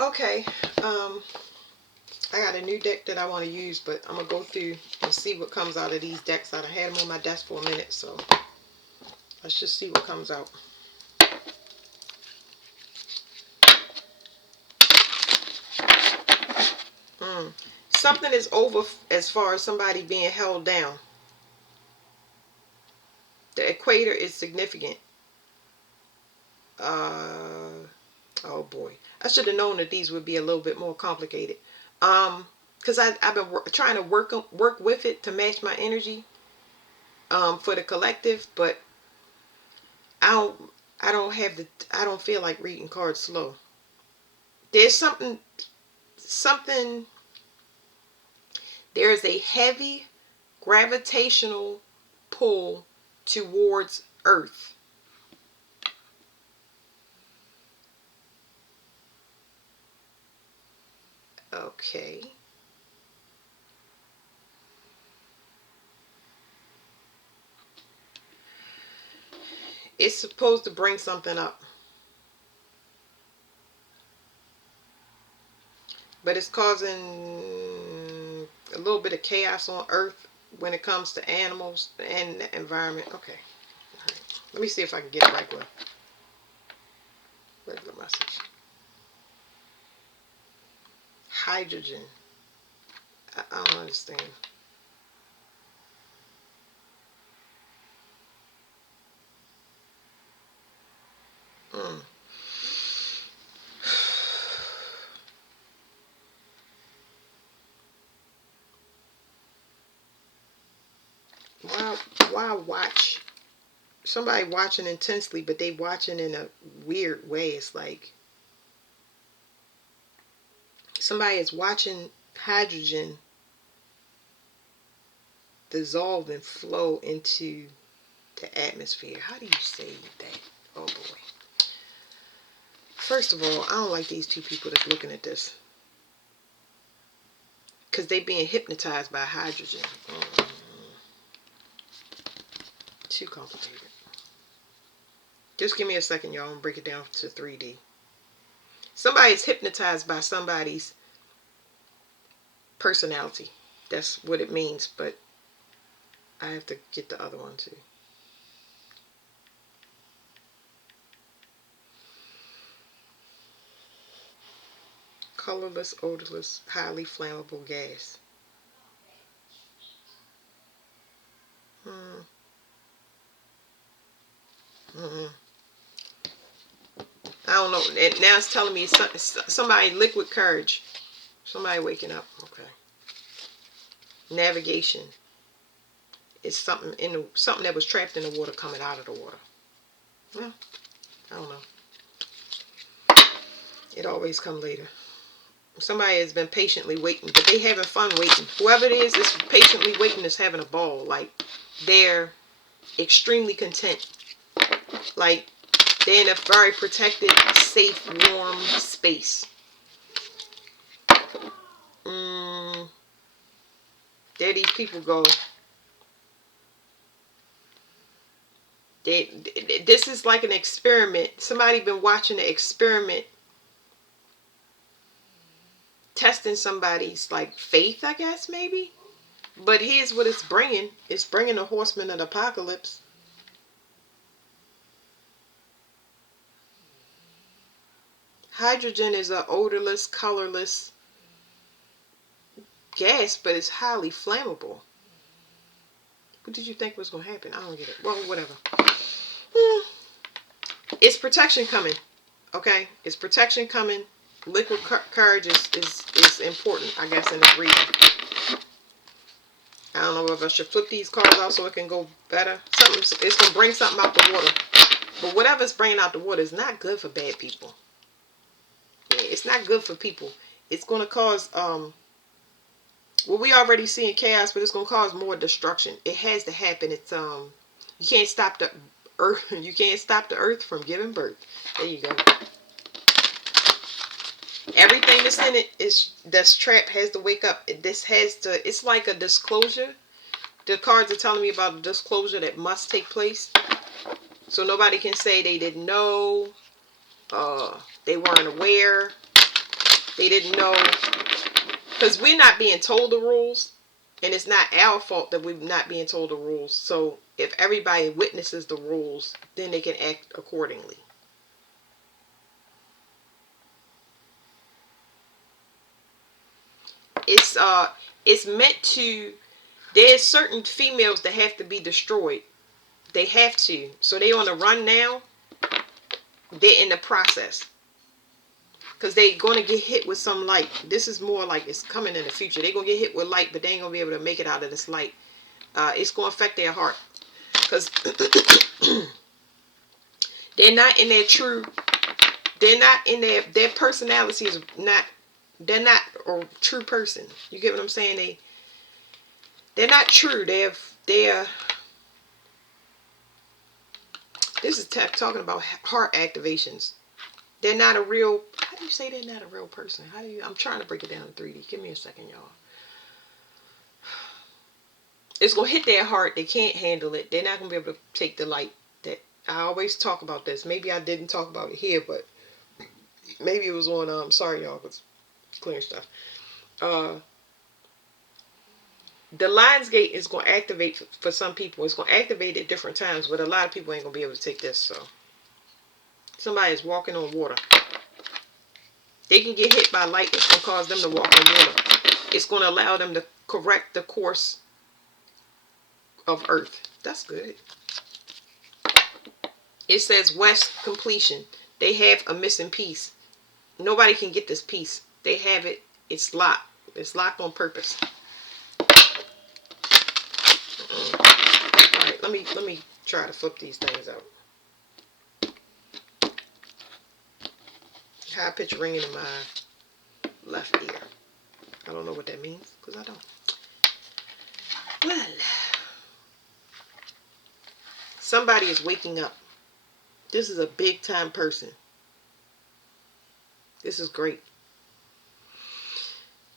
Okay. I got a new deck that I want to use, but I'm going to go through and see what comes out of these decks. I've had them on my desk for a minute, so let's just see what comes out. Something is over as far as somebody being held down. The equator is significant. Oh boy. I should have known that these would be a little bit more complicated. Because I've been trying to work with it to match my energy for the collective, but I don't I don't feel like reading cards slow. There's something there is a heavy gravitational pull towards Earth. Okay. It's supposed to bring something up. But it's causing a little bit of chaos on Earth when it comes to animals and the environment. Okay. All right. Let me see if I can get a regular message. Hydrogen. I don't understand. Mm. Why watch? Somebody watching intensely, but they watching in a weird way. It's like somebody is watching hydrogen dissolve and flow into the atmosphere. How do you say that? Oh boy. First of all, I don't like these two people that's looking at this. Because they being hypnotized by hydrogen. Too complicated. Just give me a second, y'all. I'm going to break it down to 3D. Somebody's hypnotized by somebody's personality. That's what it means, but I have to get the other one too. Colorless, odorless, highly flammable gas. I don't know. And now it's telling me somebody liquid courage. Somebody waking up. Okay. Navigation. It's something something that was trapped in the water coming out of the water. Well, I don't know. It always come later. Somebody has been patiently waiting, but they having fun waiting. Whoever it is patiently waiting is having a ball. Like they're extremely content. Like they're in a very protected, safe, warm space. There these people go. This is like an experiment. Somebody been watching an experiment, testing somebody's like faith, I guess maybe. But here's what it's bringing. It's bringing the horsemen of the apocalypse. Hydrogen is a odorless, colorless gas, but it's highly flammable. What did you think was going to happen? I don't get it. Well, whatever. It's protection coming. Okay? It's protection coming. Liquid courage is important, I guess, in this reading. I don't know if I should flip these cards out so it can go better. It's going to bring something out the water. But whatever's bringing out the water is not good for bad people. Yeah, it's not good for people. It's going to cause, well, we already seeing chaos, but it's going to cause more destruction. It has to happen. It's, you can't stop the earth. You can't stop the earth from giving birth. There you go. Everything that's in it that's trapped has to wake up. It's like a disclosure. The cards are telling me about a disclosure that must take place. So nobody can say they didn't know, they weren't aware. They didn't know, because we're not being told the rules, and it's not our fault that we're not being told the rules. So if everybody witnesses the rules, then they can act accordingly. It's meant to. There's certain females that have to be destroyed. They have to. So they on the run now. They're in the process. Because they're going to get hit with some light. This is more like it's coming in the future. They're going to get hit with light, but they ain't going to be able to make it out of this light. It's going to affect their heart. Because they're not in their true, they're not in their personality is not, they're not a true person. You get what I'm saying? They're not true. They're this is talking about heart activations. They're not a real, how do you say they're not a real person? I'm trying to break it down in 3D. Give me a second, y'all. It's going to hit their heart. They can't handle it. They're not going to be able to take the light. That I always talk about this. Maybe I didn't talk about it here, but maybe it was on, sorry y'all, was clearing stuff. The Lions Gate is going to activate for some people. It's going to activate at different times, but a lot of people ain't going to be able to take this. So somebody is walking on water. They can get hit by light. It's going to cause them to walk on water. It's going to allow them to correct the course of Earth. That's good. It says West completion. They have a missing piece. Nobody can get this piece. They have it. It's locked. It's locked on purpose. Alright, let me try to flip these things out. High pitch ringing in my left ear. I don't know what that means, because I don't. Well, somebody is waking up. This is a big time person. This is great.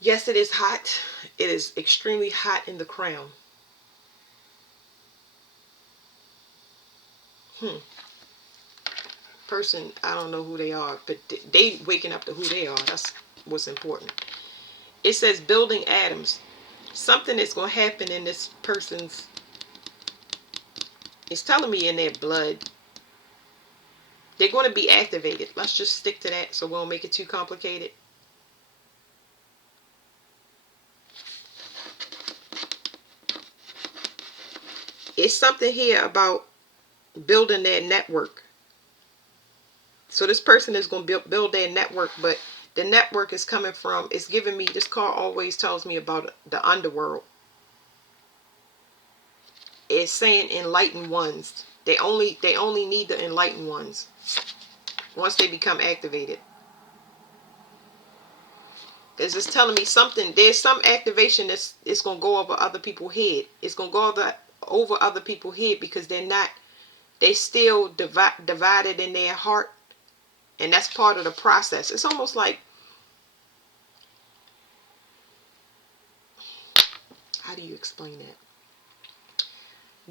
Yes, it is hot. It is extremely hot in the crown. Person, I don't know who they are, but they waking up to who they are. That's what's important. It says building atoms. Something is going to happen in this person's, it's telling me in their blood. They're going to be activated. Let's just stick to that so we won't make it too complicated. It's something here about building their network. So this person is going to build their network, but the network is coming from, it's giving me, this card always tells me about the underworld. It's saying enlightened ones. They only need the enlightened ones once they become activated. It's just telling me something. There's some activation that's it's going to go over other people's head. It's going to go over other people's head because they still divided in their heart. And that's part of the process. It's almost like, how do you explain that?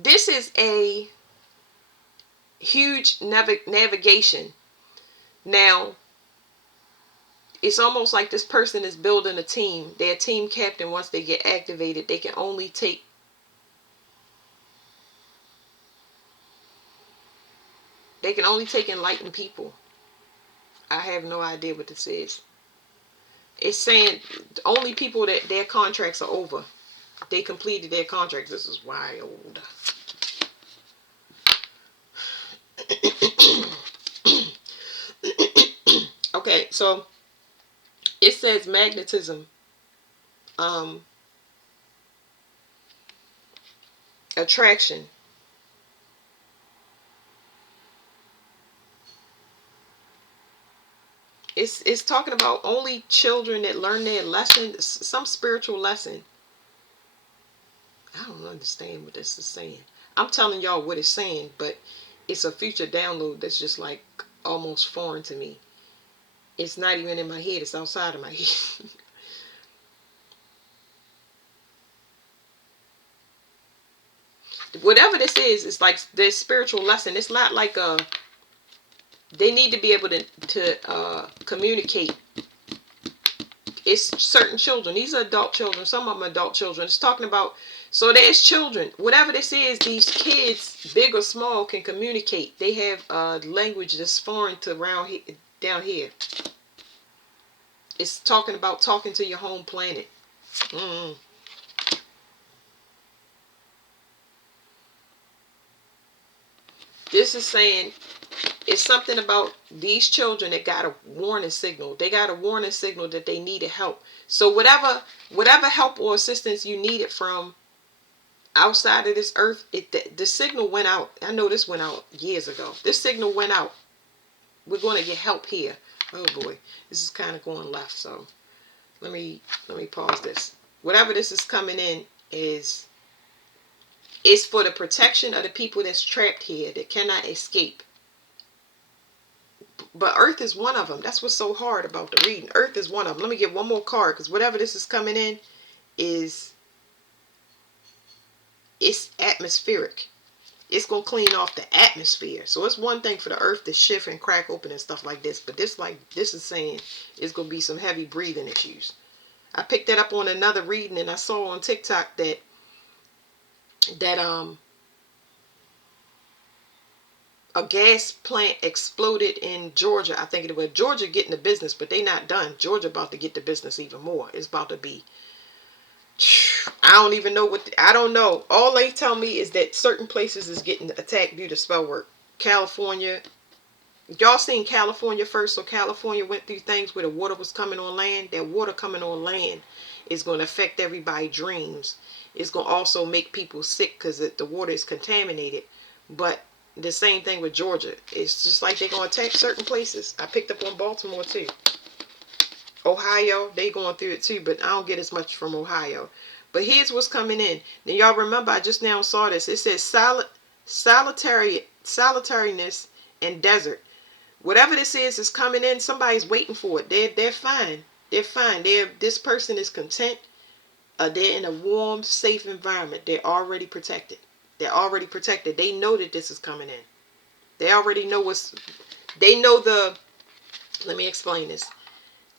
This is a huge navigation. Now, it's almost like this person is building a team. Their team captain, once they get activated, they can only take enlightened people. I have no idea what this is. It's saying only people that their contracts are over. They completed their contracts. This is wild. Okay, so it says magnetism. Attraction. It's talking about only children that learn their lesson, some spiritual lesson. I don't understand what this is saying. I'm telling y'all what it's saying, but it's a future download that's just like almost foreign to me. It's not even in my head. It's outside of my head. Whatever this is, it's like their spiritual lesson. It's not like they need to be able to communicate it's certain children. These are adult children. Some of them adult children. It's talking about, so there's children. Whatever this is, these kids, big or small, can communicate. They have a language that's foreign to around here, down here. It's talking about talking to your home planet. Mm. This is saying it's something about these children that got a warning signal. They got a warning signal that they needed help. So whatever help or assistance you needed from outside of this earth, the signal went out. I know this went out years ago. This signal went out. We're going to get help here. Oh boy, this is kind of going left. So let me pause this. Whatever this is coming in is for the protection of the people that's trapped here that cannot escape. But Earth is one of them. That's what's so hard about the reading. Earth is one of them. Let me get one more card, because whatever this is coming in is, it's atmospheric. It's going to clean off the atmosphere. So it's one thing for the earth to shift and crack open and stuff like this. But this is saying it's going to be some heavy breathing issues. I picked that up on another reading, and I saw on TikTok that a gas plant exploded in Georgia. I think it was Georgia getting the business, but they not done. Georgia about to get the business even more. It's about to be, I don't even know I don't know. All they tell me is that certain places is getting attacked due to spell work. California, y'all seen California first, so California went through things where the water was coming on land. That water coming on land is going to affect everybody's dreams. It's going to also make people sick because the water is contaminated. But the same thing with Georgia. It's just like they're going to attack certain places. I picked up on Baltimore too. Ohio, they going through it too, but I don't get as much from Ohio. But here's what's coming in. Now y'all remember, I just now saw this. It says solitariness and desert. Whatever this is coming in. Somebody's waiting for it. They're fine. They're fine. This person is content. They're in a warm, safe environment. They're already protected. They're already protected. They know that this is coming in. They already know let me explain this.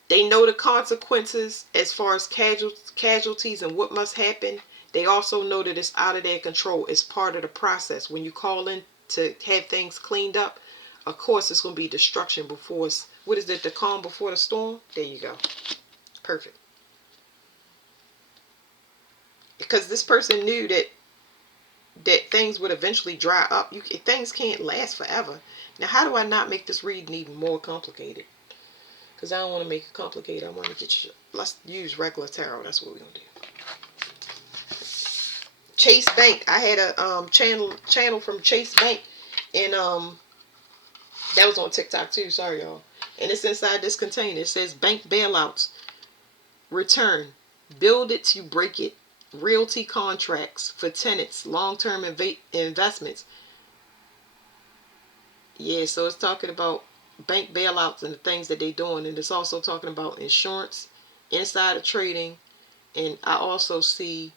They know the consequences as far as casualties and what must happen. They also know that it's out of their control. It's part of the process. When you call in to have things cleaned up, of course it's going to be destruction before it's, what is it, the calm before the storm? There you go. Perfect. Because this person knew that things would eventually dry up. Things can't last forever. Now, how do I not make this reading even more complicated? Because I don't want to make it complicated. I want to get you. Let's use regular tarot. That's what we're gonna do. Chase Bank. I had a channel from Chase Bank, and that was on TikTok too. Sorry, y'all. And it's inside this container. It says bank bailouts, return, build it to break it, realty contracts for tenants, long-term investments. Yeah, so it's talking about bank bailouts and the things that they're doing, and it's also talking about insurance, insider trading, and I also see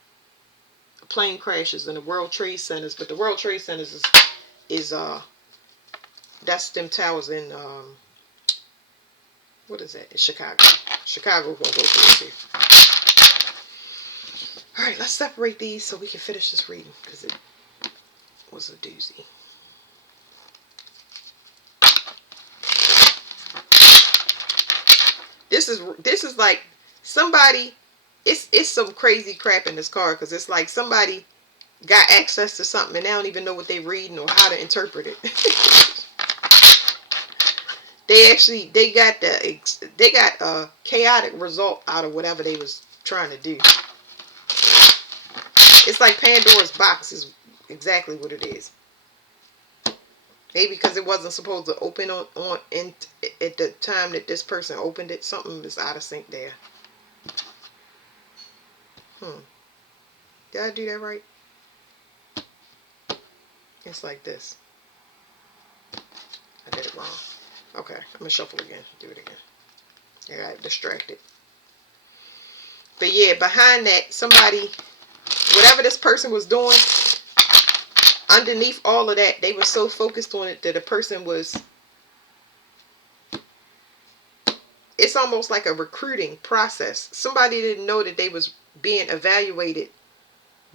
plane crashes in the World Trade Centers. But the World Trade Centers is that's them towers in what is that? It's Chicago. Chicago gonna go through too. All right, let's separate these so we can finish this reading because it was a doozy. This is like somebody. It's some crazy crap in this card because it's like somebody got access to something and they don't even know what they're reading or how to interpret it. they got a chaotic result out of whatever they was trying to do. It's like Pandora's box is exactly what it is. Maybe because it wasn't supposed to open at the time that this person opened it. Something is out of sync there. Did I do that right? It's like this. I did it wrong. Okay, I'm going to shuffle again. Do it again. I got distracted. But yeah, behind that, somebody, whatever this person was doing, underneath all of that, they were so focused on it that the person was, it's almost like a recruiting process. Somebody didn't know that they was being evaluated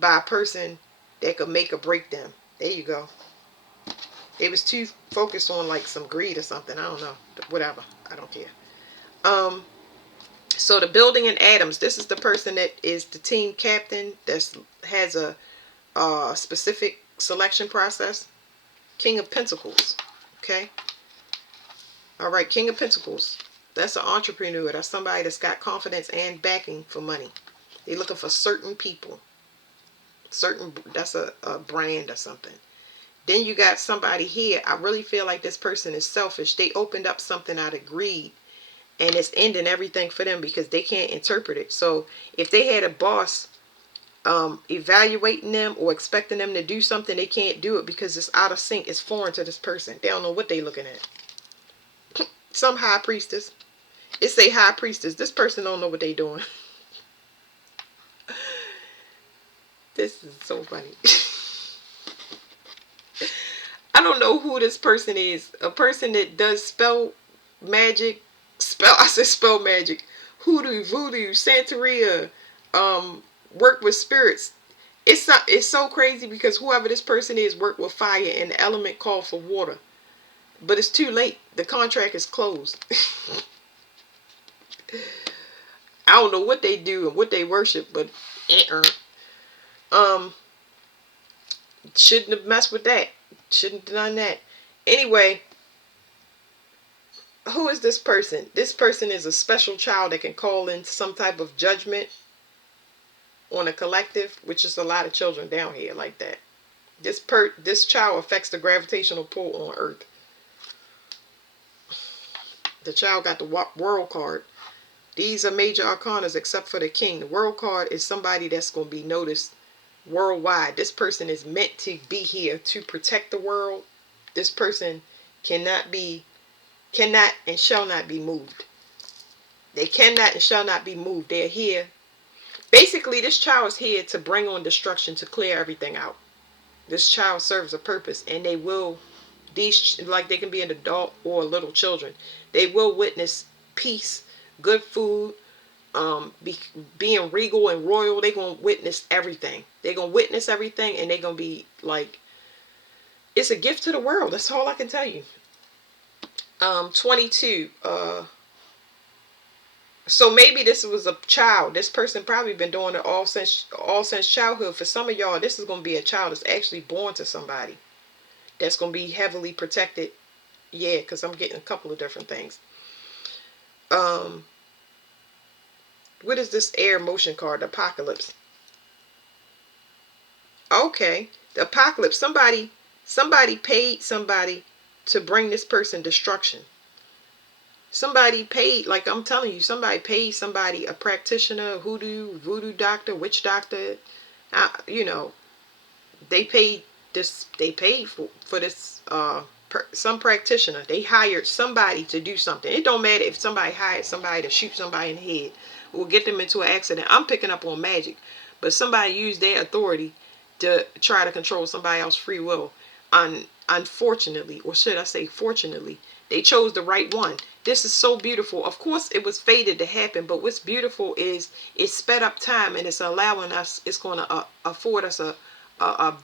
by a person that could make or break them. There you go. They was too focused on like some greed or something. I don't know. Whatever. I don't care. So the building in Adams, this is the person that is the team captain that has a specific selection process. King of Pentacles. Okay. All right. King of Pentacles. That's an entrepreneur. That's somebody that's got confidence and backing for money. They're looking for certain people. That's a brand or something. Then you got somebody here. I really feel like this person is selfish. They opened up something out of greed. And it's ending everything for them because they can't interpret it. So if they had a boss evaluating them or expecting them to do something, they can't do it because it's out of sync. It's foreign to this person. They don't know what they're looking at. Some high priestess. It's a high priestess. This person don't know what they're doing. This is so funny. I don't know who this person is. A person that does spell magic. I said spell magic. Hoodoo, voodoo, Santeria, work with spirits. It's so crazy because whoever this person is work with fire and the element called for water. But it's too late. The contract is closed. I don't know what they do and what they worship, but shouldn't have messed with that. Shouldn't have done that. Anyway, who is this person? This person is a special child that can call in some type of judgment on a collective, which is a lot of children down here like that. This child affects the gravitational pull on Earth. The child got the world card. These are major arcanas except for the king. The world card is somebody that's going to be noticed worldwide. This person is meant to be here to protect the world. This person cannot and shall not be moved. They cannot and shall not be moved. They're here. Basically, this child is here to bring on destruction, to clear everything out. This child serves a purpose, and they will, like they can be an adult or little children, they will witness peace, good food, being regal and royal. They're going to witness everything. They're going to witness everything, and they're going to be like, it's a gift to the world. That's all I can tell you. 22. So maybe this was a child. This person probably been doing it all since childhood. For some of y'all, this is going to be a child that's actually born to somebody that's going to be heavily protected. Yeah, because I'm getting a couple of different things. What is this air motion card? The apocalypse. Okay, the apocalypse. Somebody paid somebody to bring this person destruction. Somebody paid, like I'm telling you, somebody paid somebody, a practitioner, hoodoo, voodoo doctor, witch doctor. They paid this. They paid for this. Some practitioner. They hired somebody to do something. It don't matter if somebody hired somebody to shoot somebody in the head or get them into an accident. I'm picking up on magic, but somebody used their authority to try to control somebody else's free will. Unfortunately, or should I say fortunately, they chose the right one. This is so beautiful. Of course, it was fated to happen, but what's beautiful is it's sped up time, and it's allowing us, it's going to afford us a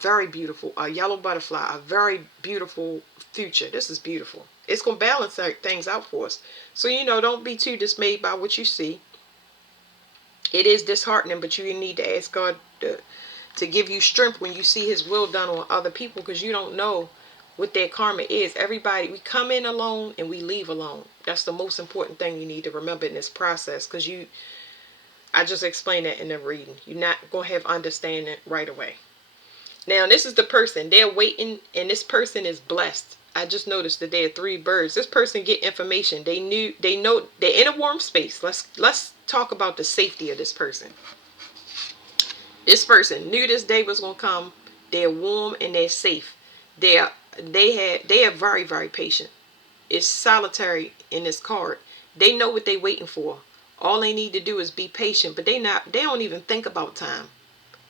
very beautiful, a yellow butterfly, a very beautiful future. This is beautiful. It's going to balance things out for us. So, don't be too dismayed by what you see. It is disheartening, but you need to ask God to give you strength when you see his will done on other people, because you don't know what their karma is. Everybody, we come in alone and we leave alone. That's the most important thing you need to remember in this process, because I just explained that in the reading. You're not going to have understanding right away. Now, this is the person. They're waiting, and this person is blessed. I just noticed that there are 3 birds. This person get information. They know they're in a warm space. Let's talk about the safety of this person. This person knew this day was going to come. They're warm and they're safe. They are very, very patient. It's solitary in this card. They know what they're waiting for. All they need to do is be patient, but they don't even think about time.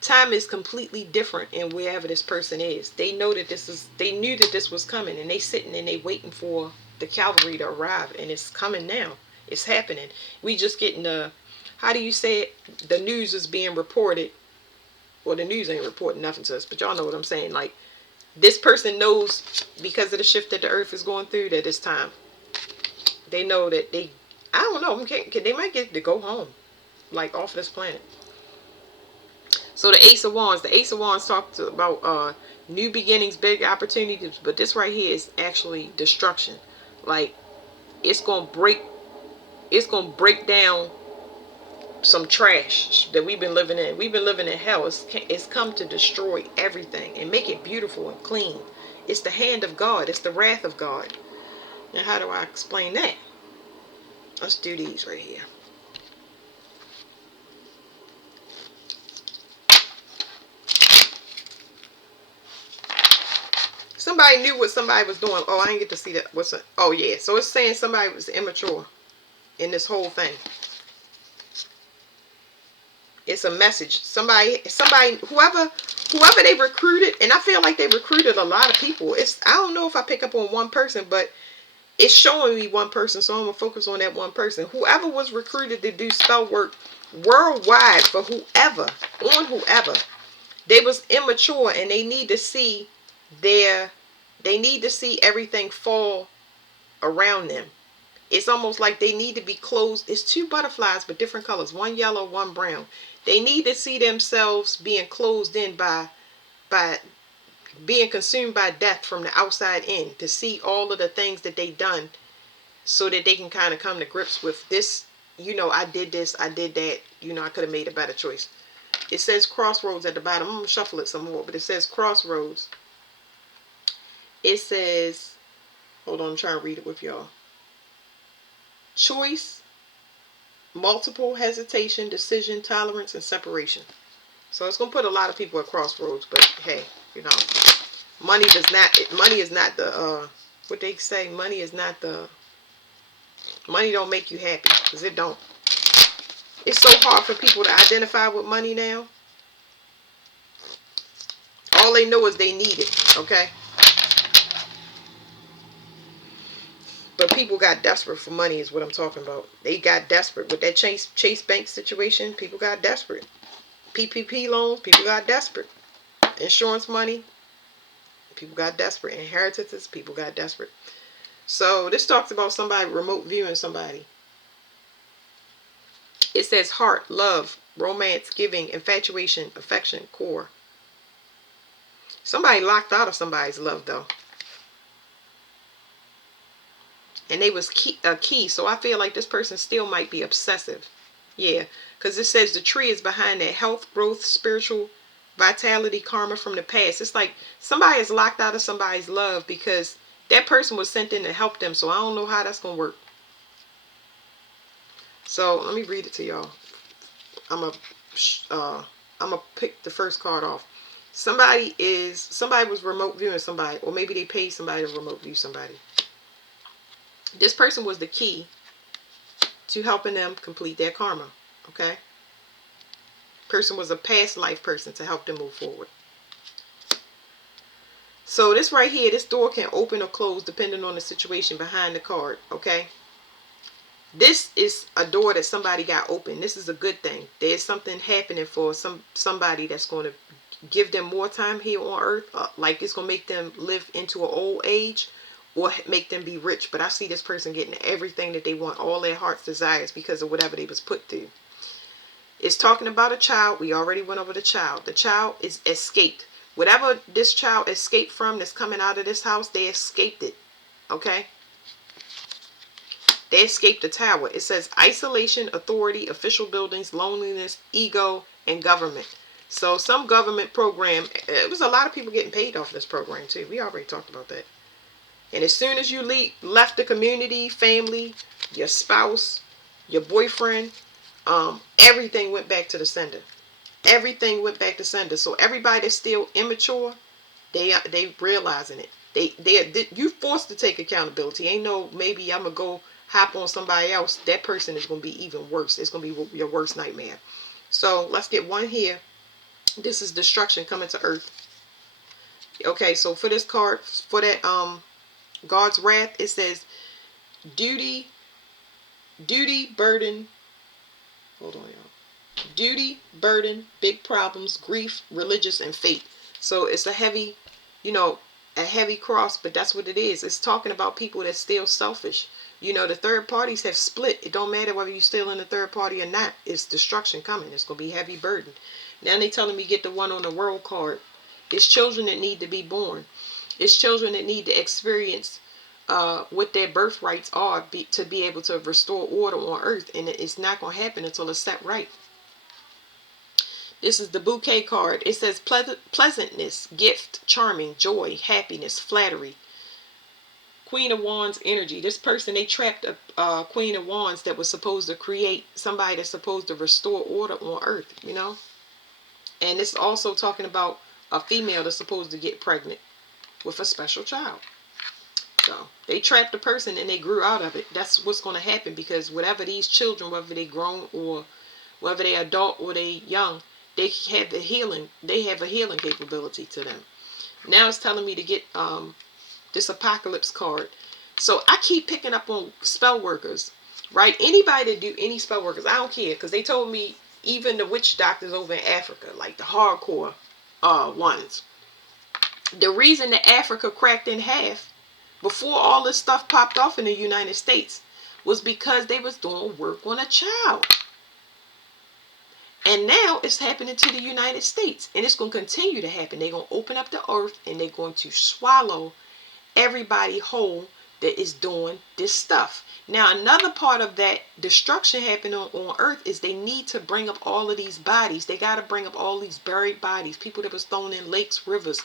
Time is completely different in wherever this person is. They knew that this was coming, and they sitting and they waiting for the cavalry to arrive, and it's coming now. It's happening. We just getting how do you say it? The news is being reported. Well, the news ain't reporting nothing to us, but y'all know what I'm saying. Like, this person knows, because of the shift that the earth is going through, that it's time. They know that I don't know, they might get to go home, like off this planet. So the Ace of Wands. The Ace of Wands talks about new beginnings, big opportunities, but this right here is actually destruction. Like, it's gonna break down some trash that we've been living in. We've been living in hell. It's come to destroy everything and make it beautiful and clean. It's the hand of God. It's the wrath of God. Now, how do I explain that? Let's do these right here. Somebody knew what somebody was doing. Oh, I didn't get to see that. Oh, yeah. So it's saying somebody was immature in this whole thing. It's a message. Somebody, whoever they recruited, and I feel like they recruited a lot of people. I don't know if I pick up on one person, but it's showing me one person, so I'm gonna focus on that one person. Whoever was recruited to do spell work worldwide for whoever, they was immature, and they need to see everything fall around them. It's almost like they need to be closed. It's two butterflies, but different colors. One yellow, one brown. They need to see themselves being closed in by being consumed by death from the outside in, to see all of the things that they done, so that they can kind of come to grips with this. I did this, I did that. I could have made a better choice. It says crossroads at the bottom. I'm going to shuffle it some more, but it says crossroads. It says, hold on, I'm trying to read it with y'all. Choice, multiple, hesitation, decision, tolerance, and separation. So it's going to put a lot of people at crossroads, but hey, money is not the, what they say, money don't make you happy, because it don't. It's so hard for people to identify with money now. All they know is they need it, okay? But people got desperate for money is what I'm talking about. They got desperate with that Chase Bank situation. People got desperate. PPP loans, people got desperate. Insurance money, people got desperate. Inheritances, people got desperate. So this talks about somebody remote viewing somebody. It says heart, love, romance, giving, infatuation, affection, core. Somebody locked out of somebody's love though. And they was a key. So I feel like this person still might be obsessive. Yeah. Because it says the tree is behind that: health, growth, spiritual vitality, karma from the past. It's like somebody is locked out of somebody's love because that person was sent in to help them. So I don't know how that's going to work. So let me read it to y'all. I'm gonna pick the first card off. Somebody was remote viewing somebody, or maybe they paid somebody to remote view somebody. This person was the key to helping them complete their karma. Okay? Person was a past life person to help them move forward. So this right here, this door can open or close depending on the situation behind the card. Okay? This is a door that somebody got open. This is a good thing. There's something happening for somebody that's going to give them more time here on earth. Like it's going to make them live into an old age, or make them be rich. But I see this person getting everything that they want, all their heart's desires, because of whatever they was put through. It's talking about a child. We already went over the child. The child is escaped. Whatever this child escaped from that's coming out of this house, they escaped it. Okay? They escaped the tower. It says isolation, authority, official buildings, loneliness, ego, and government. So some government program. It was a lot of people getting paid off this program too. We already talked about that. And as soon as you left the community, family, your spouse, your boyfriend, everything went back to the sender. Everything went back to sender. So everybody that's still immature, they realizing it. You forced to take accountability. Ain't no maybe I'm gonna go hop on somebody else. That person is gonna be even worse. It's gonna be your worst nightmare. So let's get one here. This is destruction coming to earth. Okay, so for this card, for that God's wrath, it says duty, duty, burden, hold on, y'all. Duty, burden, big problems, grief, religious, and fate. So it's a heavy, a heavy cross, but that's what it is. It's talking about people that's still selfish. The third parties have split. It don't matter whether you're still in the third party or not. It's destruction coming. It's going to be heavy burden. Now they telling me get the one on the world card. It's children that need to be born. It's children that need to experience what their birthrights are to be able to restore order on earth. And it's not going to happen until it's set right. This is the bouquet card. It says pleasantness, gift, charming, joy, happiness, flattery. Queen of Wands energy. This person, they trapped a Queen of Wands that was supposed to create somebody that's supposed to restore order on earth, And it's also talking about a female that's supposed to get pregnant with a special child. So they trapped a person and they grew out of it. That's what's going to happen, because whatever these children, whether they grown or whether they adult or they young, they have the healing. They have a healing capability to them. Now it's telling me to get this apocalypse card. So I keep picking up on spell workers, right? Anybody that do any spell workers, I don't care, because they told me even the witch doctors over in Africa, like the hardcore ones. The reason that Africa cracked in half before all this stuff popped off in the United States was because they was doing work on a child. And now it's happening to the United States, and it's going to continue to happen. They're going to open up the earth and they're going to swallow everybody whole that is doing this stuff. Now, another part of that destruction happening on earth is they need to bring up all of these bodies. They got to bring up all these buried bodies, people that was thrown in lakes, rivers,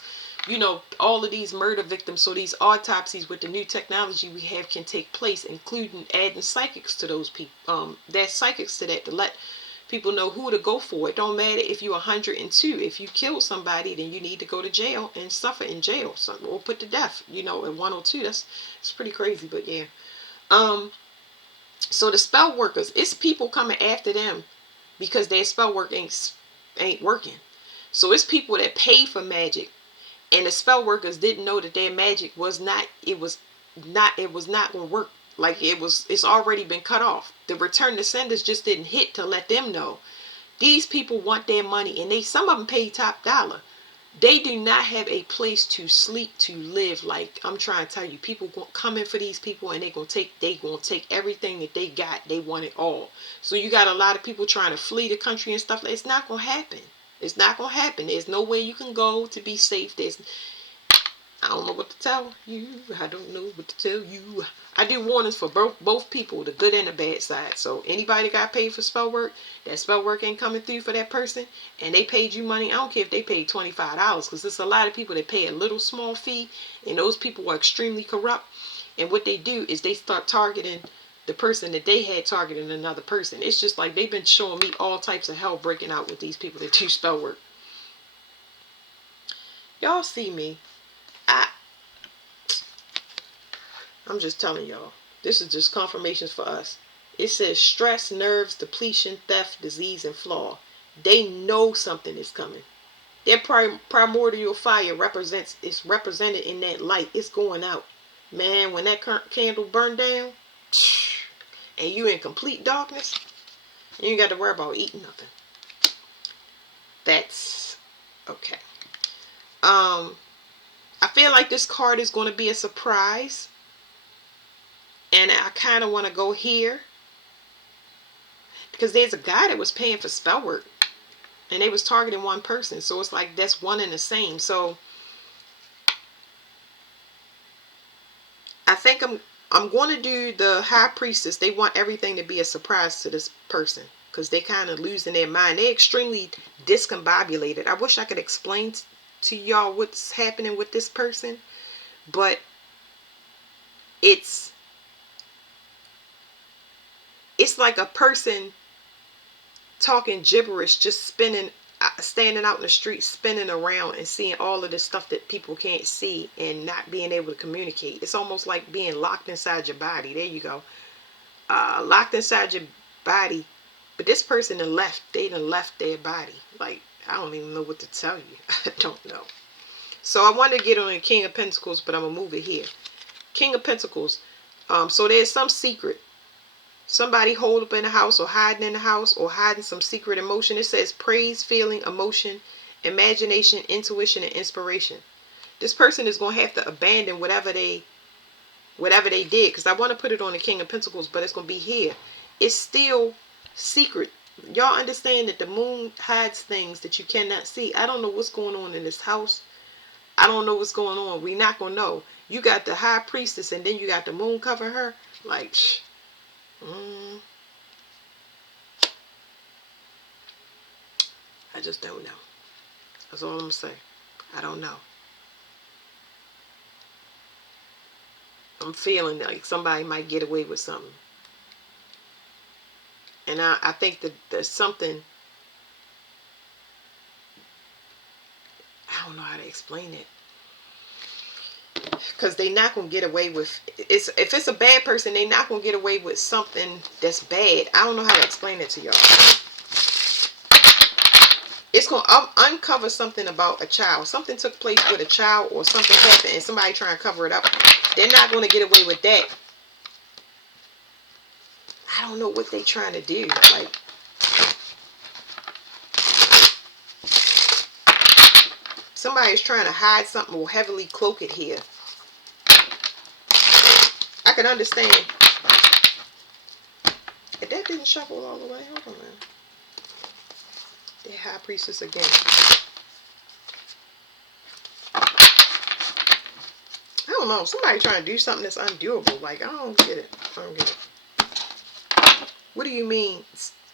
all of these murder victims. So these autopsies with the new technology we have can take place, including adding psychics to those people. There's psychics to that to let people know who to go for. It don't matter if you're 102. If you kill somebody, then you need to go to jail and suffer in jail, or put to death. At 102, it's pretty crazy, but yeah. So the spell workers, it's people coming after them because their spell work ain't working. So it's people that pay for magic, and the spell workers didn't know that their magic was not going to work. Like it's already been cut off. The return to senders just didn't hit to let them know. These people want their money, and some of them pay top dollar. They do not have a place to sleep, to live. Like I'm trying to tell you, people come in for these people, and they gonna take everything that they got. They want it all. So you got a lot of people trying to flee the country and stuff. It's not gonna happen. It's not gonna happen. There's no way you can go to be safe. I don't know what to tell you. I don't know what to tell you. I do warnings for both people, the good and the bad side. So anybody that got paid for spell work, that spell work ain't coming through for that person, and they paid you money. I don't care if they paid $25, because there's a lot of people that pay a little small fee, and those people are extremely corrupt. And what they do is they start targeting the person that they had targeting another person. It's just like they've been showing me all types of hell breaking out with these people that do spell work. Y'all see me. I'm just telling y'all, this is just confirmations for us. It says stress, nerves, depletion, theft, disease, and flaw. They know something is coming. Their primordial fire is represented in that light. It's going out. Man, when that candle burned down, and you in complete darkness, you ain't got to worry about eating nothing. That's okay. I feel like this card is going to be a surprise. And I kind of want to go here, because there's a guy that was paying for spell work, and they was targeting one person. So it's like that's one and the same. So I think I'm going to do the high priestess. They want everything to be a surprise to this person, because they kind of losing their mind. They're extremely discombobulated. I wish I could explain to y'all what's happening with this person, but it's like a person talking gibberish, just standing out in the street, spinning around and seeing all of this stuff that people can't see and not being able to communicate. It's almost like being locked inside your body. There you go. Locked inside your body. But this person they done left their body. Like, I don't even know what to tell you. I don't know. So I wanted to get on the King of Pentacles, but I'm going to move it here. King of Pentacles. So there's some secret. Somebody holed up in the house, or hiding in the house, or hiding some secret emotion. It says praise, feeling, emotion, imagination, intuition, and inspiration. This person is going to have to abandon whatever they did, because I want to put it on the King of Pentacles, but it's going to be here. It's still secret. Y'all understand that the moon hides things that you cannot see. I don't know what's going on in this house. I don't know what's going on. We're not going to know. You got the high priestess, and then you got the moon covering her. Like, I just don't know. That's all I'm going to say. I don't know. I'm feeling like somebody might get away with something. And I think that there's something, I don't know how to explain it. Because they're not going to get away with, if it's a bad person, they're not going to get away with something that's bad. I don't know how to explain it to y'all. It's going to uncover something about a child. Something took place with a child, or something happened and somebody trying to cover it up. They're not going to get away with that. I don't know what they're trying to do. Like, somebody is trying to hide something or heavily cloak it here. I can understand. If that didn't shuffle all the way, hold on, man. The high priestess again. I don't know. Somebody trying to do something that's undoable. Like, I don't get it. I don't get it. What do you mean?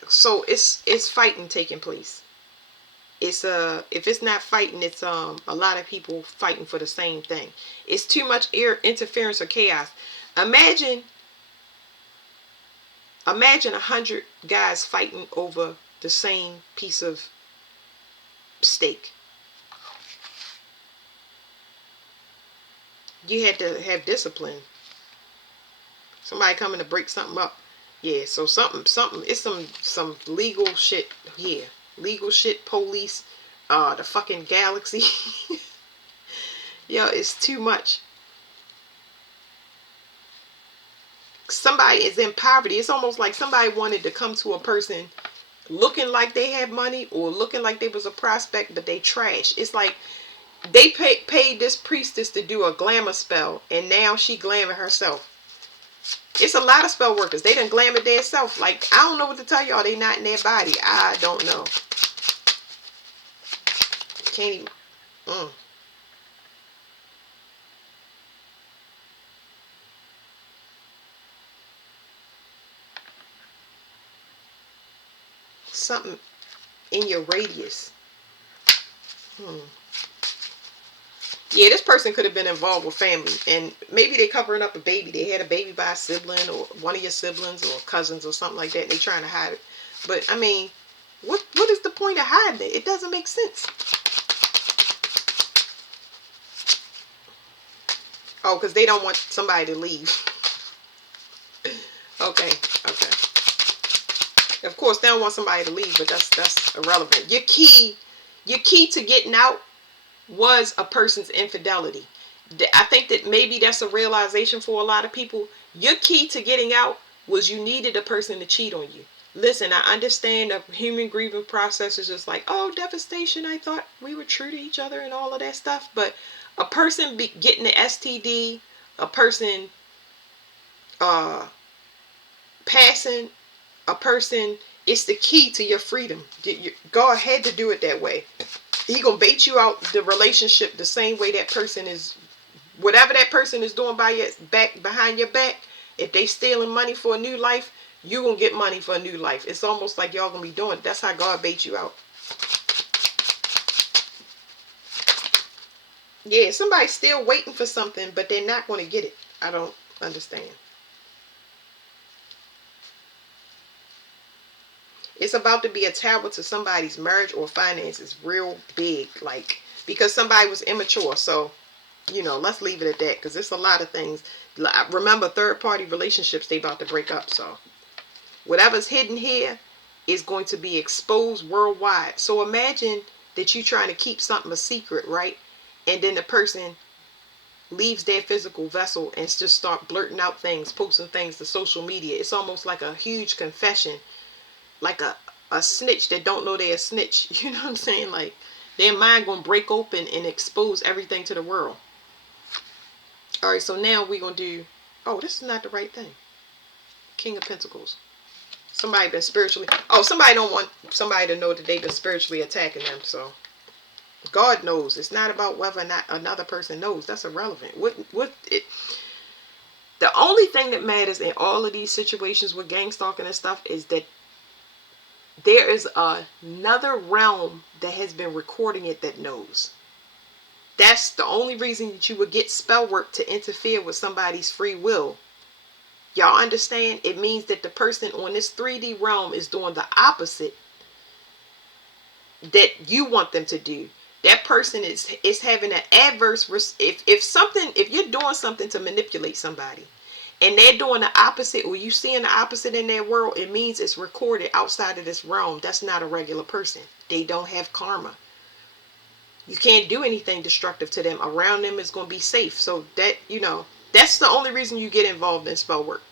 So it's fighting taking place. It's if it's not fighting, it's a lot of people fighting for the same thing. It's too much interference or chaos. Imagine 100 guys fighting over the same piece of steak. You had to have discipline. Somebody coming to break something up. Yeah, so something, it's some legal shit here. Legal shit, police, the fucking galaxy. Yo, it's too much. Somebody is in poverty. It's almost like somebody wanted to come to a person looking like they had money, or looking like they was a prospect, but they trash. It's like they paid this priestess to do a glamour spell, and now she glamour herself. It's a lot of spell workers. They done glamour their self. Like, I don't know what to tell y'all. They not in their body. I don't know. Can't even. Something in your radius. Yeah, this person could have been involved with family, and maybe they covering up a baby. They had a baby by a sibling, or one of your siblings, or cousins, or something like that, and they trying to hide it. But I mean, what is the point of hiding it? It doesn't make sense. Oh, because they don't want somebody to leave. Okay. Of course, they don't want somebody to leave, but that's irrelevant. Your key to getting out was a person's infidelity. I think that maybe that's a realization for a lot of people. Your key to getting out was you needed a person to cheat on you. Listen, I understand the human grieving process is just like, oh, devastation. I thought we were true to each other and all of that stuff. But a person getting the STD, a person passing, a person, it's the key to your freedom. God had to do it that way. He gonna bait you out the relationship the same way that person is, whatever that person is doing by your back, behind your back. If they stealing money for a new life, you gonna get money for a new life. It's almost like y'all gonna be doing it. That's how God bait you out. Yeah, somebody's still waiting for something, but they're not gonna get it. I don't understand. It's about to be a tower to somebody's marriage or finances, real big, like, because somebody was immature. So, let's leave it at that, because there's a lot of things. Remember, third-party relationships, they about to break up. So whatever's hidden here is going to be exposed worldwide. So imagine that you're trying to keep something a secret, right? And then the person leaves their physical vessel and just start blurting out things, posting things to social media. It's almost like a huge confession, like a snitch that don't know they're a snitch. You know what I'm saying? Like their mind gonna break open and expose everything to the world. All right, so now we're gonna do. Oh, this is not the right thing. King of Pentacles. Somebody been spiritually. Oh, somebody don't want somebody to know that they've been spiritually attacking them. So God knows. It's not about whether or not another person knows. That's irrelevant. What it. The only thing that matters in all of these situations with gang stalking and stuff is that there is another realm that has been recording it that knows. That's the only reason that you would get spell work to interfere with somebody's free will. Y'all understand? It means that the person on this 3D realm is doing the opposite that you want them to do. That person is having an adverse if you're doing something to manipulate somebody and they're doing the opposite, or you seeing the opposite in their world, it means it's recorded outside of this realm. That's not a regular person. They don't have karma. You can't do anything destructive to them. Around them is going to be safe. So that, that's the only reason you get involved in spell work.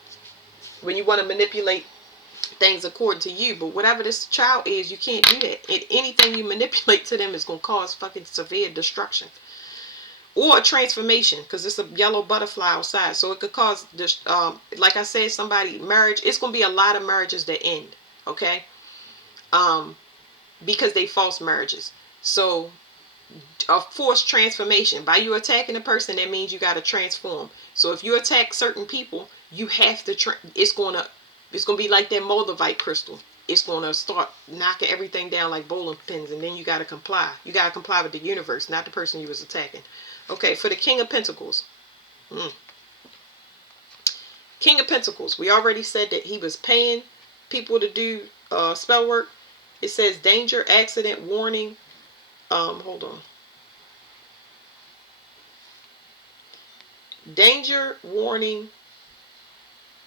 When you want to manipulate things according to you. But whatever this child is, you can't do that. And anything you manipulate to them is going to cause fucking severe destruction. Or a transformation, because it's a yellow butterfly outside. So it could cause, like I said, marriage. It's going to be a lot of marriages that end. Okay? Because they false marriages. So a forced transformation. By you attacking a person, that means you got to transform. So if you attack certain people, you have to it's going to be like that Moldavite crystal. It's going to start knocking everything down like bowling pins, and then you got to comply. You got to comply with the universe, not the person you was attacking. Okay, for the King of Pentacles. King of Pentacles. We already said that he was paying people to do spell work. It says danger, accident, warning. Hold on. Danger, warning,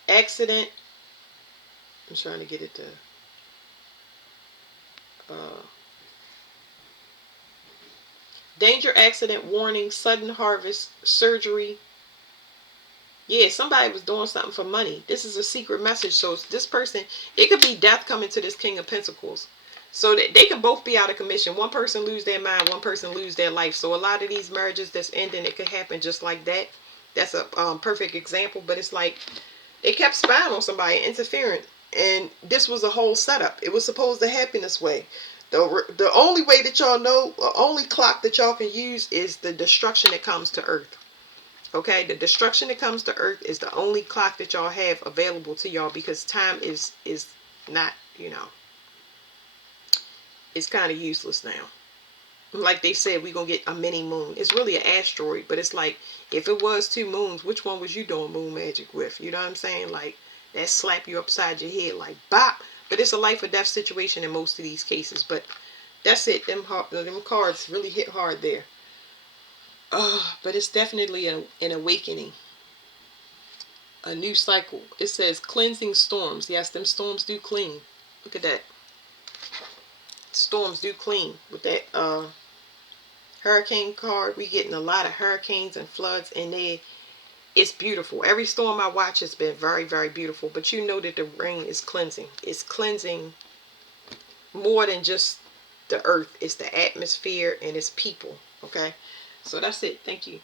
accident. I'm trying to get it to. Danger, accident, warning, sudden harvest, surgery. Yeah, somebody was doing something for money. This is a secret message. So this person, it could be death coming to this King of Pentacles. So that they could both be out of commission. One person lose their mind, one person lose their life. So a lot of these marriages that's ending, it could happen just like that. That's a perfect example. But it's like they kept spying on somebody, interfering. And this was a whole setup. It was supposed to happen this way. The only way that y'all know, the only clock that y'all can use is the destruction that comes to Earth. Okay, the destruction that comes to Earth is the only clock that y'all have available to y'all, because time is not, it's kind of useless now. Like they said, we're going to get a mini moon. It's really an asteroid, but it's like, if it was 2 moons, which one was you doing moon magic with? You know what I'm saying? Like, that slap you upside your head like bop. But it's a life or death situation in most of these cases. But that's it. Them cards really hit hard there. But it's definitely an awakening. A new cycle. It says cleansing storms. Yes, them storms do clean. Look at that. Storms do clean. With that hurricane card, we getting a lot of hurricanes and floods, and it's beautiful. Every storm I watch has been very, very beautiful. But you know that the rain is cleansing. It's cleansing more than just the earth. It's the atmosphere and it's people. Okay? So that's it. Thank you.